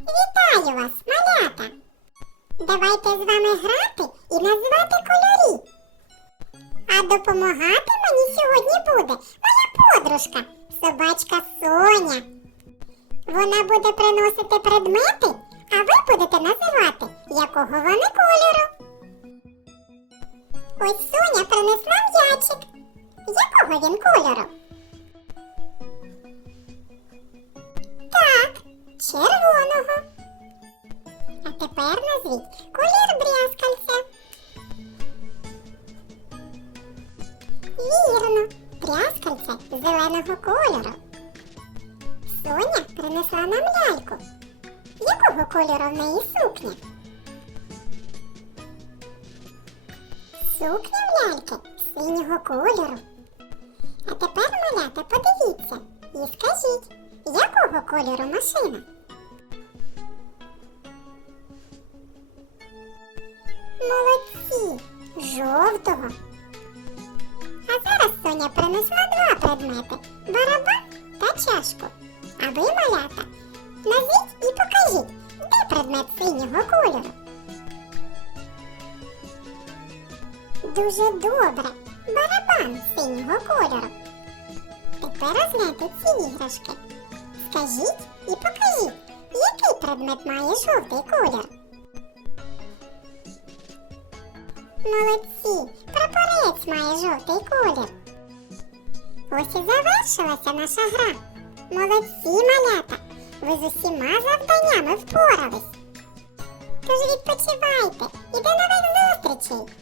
Вітаю вас, малята! Давайте з вами грати і назвати кольорі. А допомагати мені сьогодні буде моя подружка, собачка Соня. Вона буде приносити предмети, а ви будете називати, якого вони кольору. Ось Соня принесла м'ячик. Якого він кольору? А тепер назвіть колір брязкальця. Вірно, брязкальце зеленого кольору. Соня принесла нам ляльку. Якого кольору в неї сукня? Сукня в ляльки синього кольору. А тепер, малята, подивіться і скажіть, якого кольору машина? Жовтого. А зараз Соня принесла два предмети барабан та чашку. А ви, малята, назвіть і покажіть, де предмет синього кольору. Дуже добре. Барабан синього кольору. Тепер розгляньте ці іграшки. Скажіть і покажіть, який предмет має жовтий колір. Молодці, прапорець має жовтий колір. Ось і завершилася наша гра. Молодці, малята! Ви з усіма завданнями впорались. Тож відпочивайте і до нових зустрічей!